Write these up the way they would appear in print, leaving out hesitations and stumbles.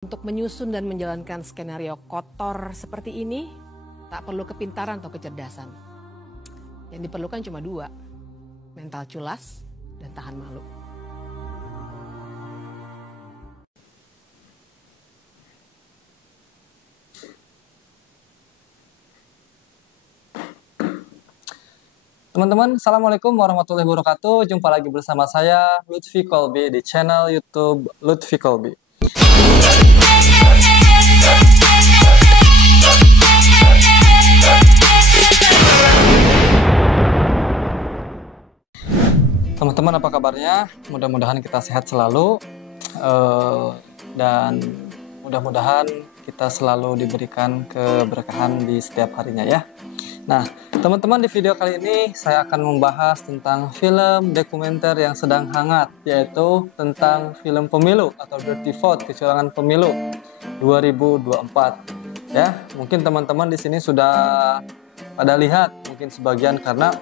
Untuk menyusun dan menjalankan skenario kotor seperti ini, tak perlu kepintaran atau kecerdasan. Yang diperlukan cuma dua, mental culas dan tahan malu. Teman-teman, Assalamualaikum warahmatullahi wabarakatuh. Jumpa lagi bersama saya, Lutfi Kolbi, di channel YouTube Lutfi Kolbi. Teman-teman, apa kabarnya? Mudah-mudahan kita sehat selalu, dan mudah-mudahan kita selalu diberikan keberkahan di setiap harinya ya. Nah, teman-teman, di video kali ini saya akan membahas tentang film dokumenter yang sedang hangat, yaitu tentang film pemilu atau Dirty Vote, kecurangan pemilu 2024. Ya, mungkin teman-teman di sini sudah pada lihat, mungkin sebagian, karena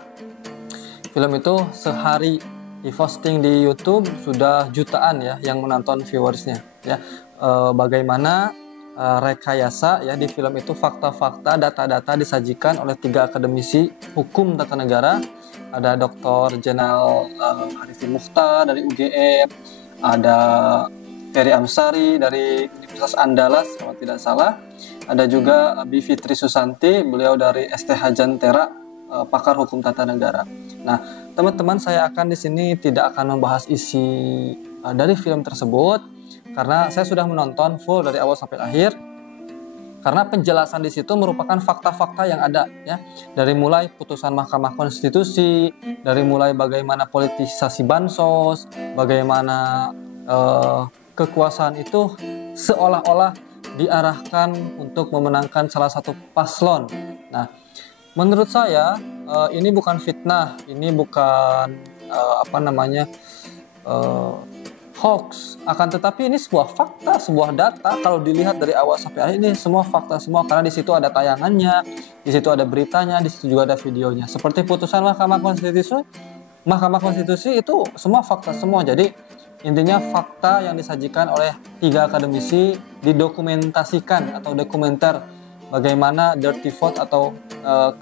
film itu sehari diposting di YouTube sudah jutaan ya yang menonton viewersnya. Ya, bagaimana rekayasa ya di film itu, fakta-fakta, data-data disajikan oleh 3 akademisi hukum tata negara. Ada Dr. Jenal Arifin Mukhtar dari UGM, ada Ferry Amsari dari Universitas Andalas kalau tidak salah, ada juga Bi Fitri Susanti, beliau dari STH Jantera, pakar hukum tata negara. Nah, teman-teman, saya akan di sini tidak akan membahas isi dari film tersebut karena saya sudah menonton full dari awal sampai akhir. Karena penjelasan di situ merupakan fakta-fakta yang ada ya, dari mulai putusan Mahkamah Konstitusi, dari mulai bagaimana politisasi bansos, bagaimana kekuasaan itu seolah-olah diarahkan untuk memenangkan salah satu paslon. Nah, menurut saya ini bukan fitnah, ini bukan hoax, akan tetapi ini sebuah fakta, sebuah data. Kalau dilihat dari awal sampai akhir, ini semua fakta semua, karena di situ ada tayangannya, di situ ada beritanya, di situ juga ada videonya. Seperti putusan Mahkamah Konstitusi itu semua fakta semua. Jadi intinya fakta yang disajikan oleh 3 akademisi didokumentasikan atau dokumenter bagaimana dirty vote atau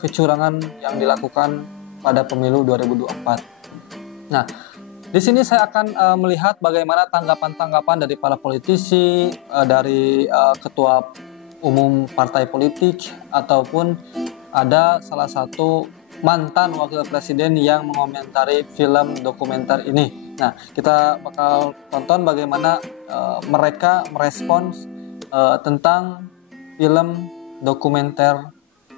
kecurangan yang dilakukan pada pemilu 2024. Nah, di sini saya akan melihat bagaimana tanggapan-tanggapan dari para politisi, dari ketua umum partai politik, ataupun ada salah satu mantan wakil presiden yang mengomentari film dokumenter ini. Nah, kita bakal tonton bagaimana mereka merespons tentang film dokumenter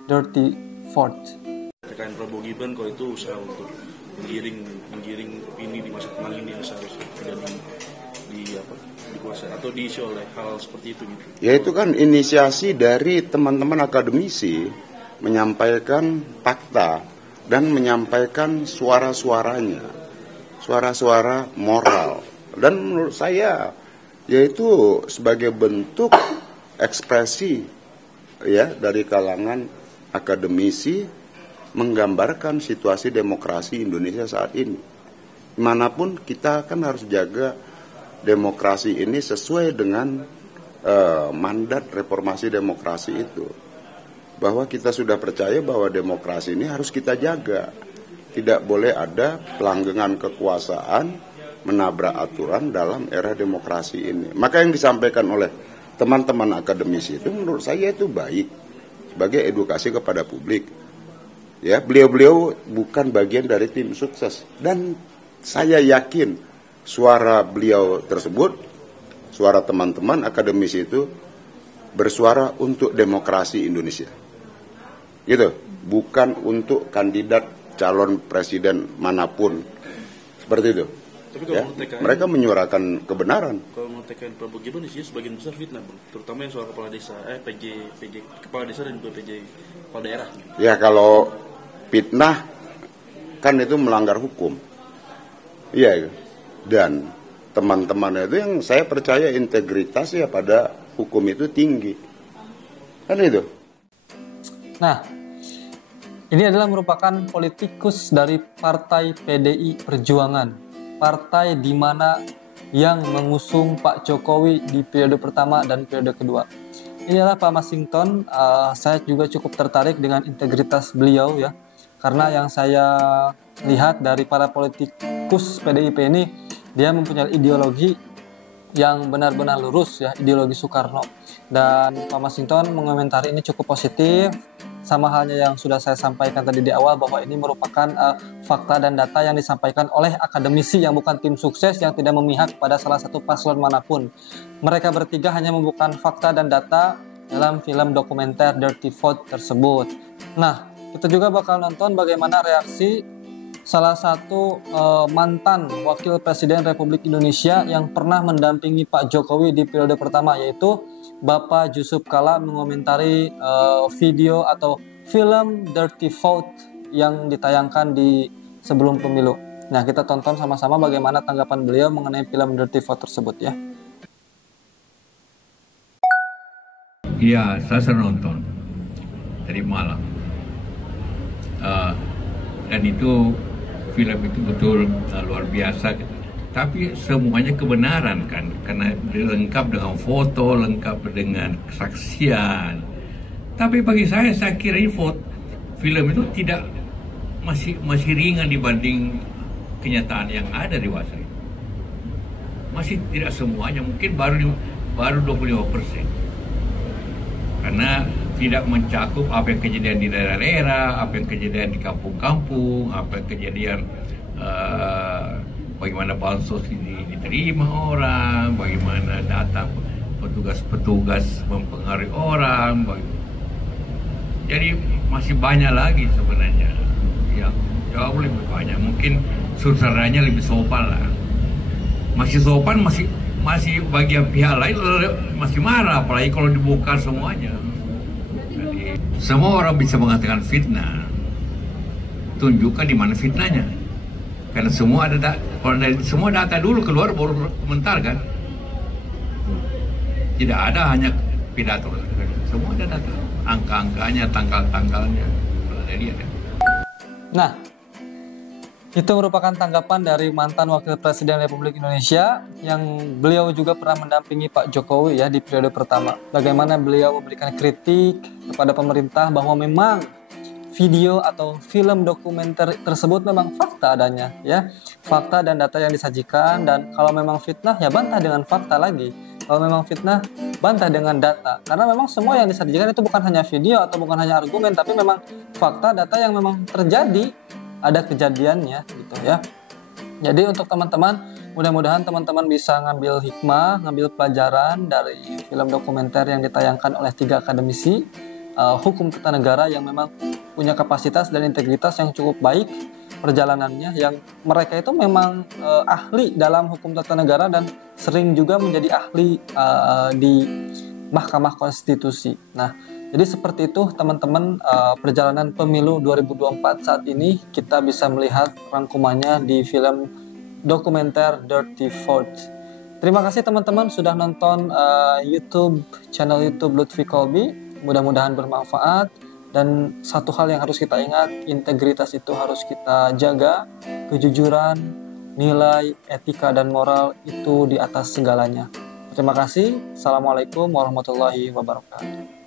Dirty Vote. TKN Prabowo Gibran kalau itu usaha untuk menggiring opini di masa tenang ini yang seharusnya tidak dikuasai atau diisi oleh hal seperti itu gitu. Ya, itu kan inisiasi dari teman-teman akademisi menyampaikan fakta dan menyampaikan suara-suaranya, suara-suara moral, dan menurut saya yaitu sebagai bentuk ekspresi ya dari kalangan akademisi menggambarkan situasi demokrasi Indonesia saat ini. Manapun kita kan harus jaga demokrasi ini sesuai dengan mandat reformasi demokrasi itu. Bahwa kita sudah percaya bahwa demokrasi ini harus kita jaga. Tidak boleh ada pelanggengan kekuasaan, menabrak aturan dalam era demokrasi ini. Maka yang disampaikan oleh teman-teman akademisi itu menurut saya itu baik sebagai edukasi kepada publik. Ya, beliau-beliau bukan bagian dari tim sukses, dan saya yakin suara beliau tersebut, suara teman-teman akademisi itu bersuara untuk demokrasi Indonesia. Gitu, bukan untuk kandidat calon presiden manapun. Seperti itu. Tapi kalau ya, TKN, mereka menyuarakan kebenaran. Kalau menurut TKN Prabowo Gibran isinya sebagian besar fitnah, Bang. Terutama yang soal kepala desa, PJ kepala desa dan juga PJ kepala daerah. Ya, kalau fitnah kan itu melanggar hukum. Iya, dan teman-teman itu yang saya percaya integritas ya pada hukum itu tinggi. Kan itu. Nah, ini adalah merupakan politikus dari Partai PDI Perjuangan. Partai di mana yang mengusung Pak Jokowi di periode pertama dan periode kedua. Inilah Pak Masinton. Saya juga cukup tertarik dengan integritas beliau ya, karena yang saya lihat dari para politikus PDIP ini, dia mempunyai ideologi yang benar-benar lurus ya, ideologi Soekarno. Dan Pak Masinton mengomentari ini cukup positif, sama halnya yang sudah saya sampaikan tadi di awal, bahwa ini merupakan fakta dan data yang disampaikan oleh akademisi yang bukan tim sukses yang tidak memihak pada salah satu paslon manapun. Mereka bertiga hanya membuka fakta dan data dalam film dokumenter Dirty Vote tersebut. Nah, kita juga bakal nonton bagaimana reaksi salah satu mantan Wakil Presiden Republik Indonesia yang pernah mendampingi Pak Jokowi di periode pertama, yaitu Bapak Yusuf Kala, mengomentari video atau film Dirty Vote yang ditayangkan di sebelum pemilu. Nah, kita tonton sama-sama bagaimana tanggapan beliau mengenai film Dirty Vote tersebut ya. Iya, saya sering nonton dari malam. Dan itu film itu betul luar biasa. Tapi semuanya kebenaran kan, karena lengkap dengan foto, lengkap dengan kesaksian. Tapi bagi saya kira ini film itu tidak masih ringan dibanding kenyataan yang ada di Wasri. Masih tidak semuanya, mungkin baru 25%. Karena tidak mencakup apa yang kejadian di daerah-daerah, apa yang kejadian di kampung-kampung, apa yang kejadian bagaimana bansos diterima orang, bagaimana datang petugas-petugas mempengaruhi orang. Jadi masih banyak lagi sebenarnya, ya jauh lebih banyak. Mungkin sutradaranya lebih sopan lah, masih sopan, masih bagian pihak lain masih marah, apalagi kalau dibuka semuanya. Jadi, semua orang bisa mengatakan fitnah, tunjukkan di mana fitnahnya, karena semua ada semua data dulu keluar baru komentar kan. Tidak ada hanya pidato, semua ada data, angka-angkanya, tanggal-tanggalnya. Nah, itu merupakan tanggapan dari mantan Wakil Presiden Republik Indonesia yang beliau juga pernah mendampingi Pak Jokowi ya di periode pertama. Bagaimana beliau memberikan kritik kepada pemerintah bahwa memang video atau film dokumenter tersebut memang fakta adanya ya. Fakta dan data yang disajikan, dan kalau memang fitnah ya bantah dengan fakta lagi. Kalau memang fitnah, bantah dengan data. Karena memang semua yang disajikan itu bukan hanya video atau bukan hanya argumen, tapi memang fakta, data yang memang terjadi, ada kejadiannya gitu ya. Jadi untuk teman-teman, mudah-mudahan teman-teman bisa ngambil hikmah, ngambil pelajaran dari film dokumenter yang ditayangkan oleh 3 akademisi hukum tata negara yang memang punya kapasitas dan integritas yang cukup baik perjalanannya, yang mereka itu memang ahli dalam hukum tata negara dan sering juga menjadi ahli di Mahkamah Konstitusi. Nah, jadi seperti itu teman-teman, perjalanan pemilu 2024 saat ini kita bisa melihat rangkumannya di film dokumenter Dirty Vote. Terima kasih teman-teman sudah nonton channel YouTube Lutfi Kolbi. Mudah-mudahan bermanfaat, dan satu hal yang harus kita ingat, integritas itu harus kita jaga, kejujuran, nilai, etika, dan moral itu di atas segalanya. Terima kasih. Assalamualaikum warahmatullahi wabarakatuh.